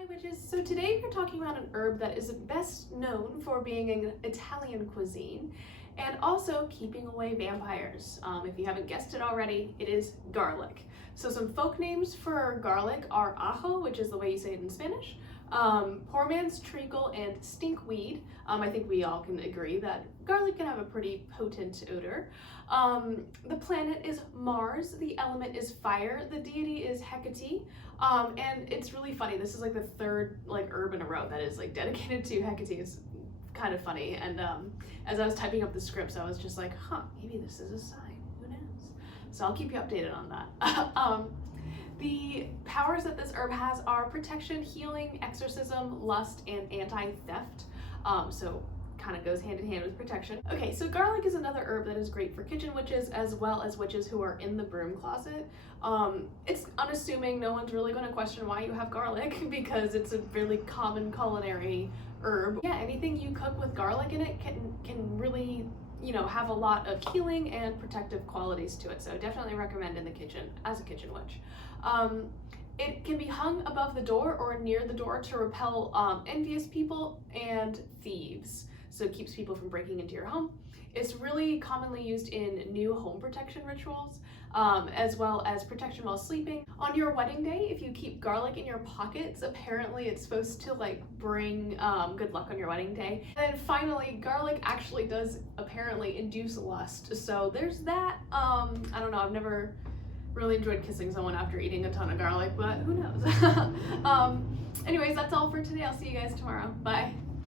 Hi witches! So today we're talking about an herb that is best known for being an Italian cuisine and also keeping away vampires. If you haven't guessed it already, it is garlic. So some folk names for garlic are ajo, which is the way you say it in Spanish, poor man's treacle, and stinkweed. I think we all can agree that garlic can have a pretty potent odor. The planet is Mars, the element is fire, the deity is Hecate, and it's really funny. This is like the third herb in a row that is dedicated to Hecate. It's kind of funny, and as I was typing up the scripts, I was just like, maybe this is a sign. Who knows? So I'll keep you updated on that. The powers that this herb has are protection, healing, exorcism, lust, and anti-theft. So kind of goes hand in hand with protection. Okay, so garlic is another herb that is great for kitchen witches as well as witches who are in the broom closet. It's unassuming, no one's really going to question why you have garlic because it's a really common culinary herb. Yeah, anything you cook with garlic in it can really, have a lot of healing and protective qualities to it. So definitely recommend in the kitchen as a kitchen witch. It can be hung above the door or near the door to repel envious people and thieves. So it keeps people from breaking into your home. It's really commonly used in new home protection rituals, as well as protection while sleeping. On your wedding day, if you keep garlic in your pockets, apparently it's supposed to bring good luck on your wedding day. And then finally, garlic actually does apparently induce lust. So there's that. I don't know, I've never really enjoyed kissing someone after eating a ton of garlic, but who knows? Anyways, that's all for today. I'll see you guys tomorrow. Bye.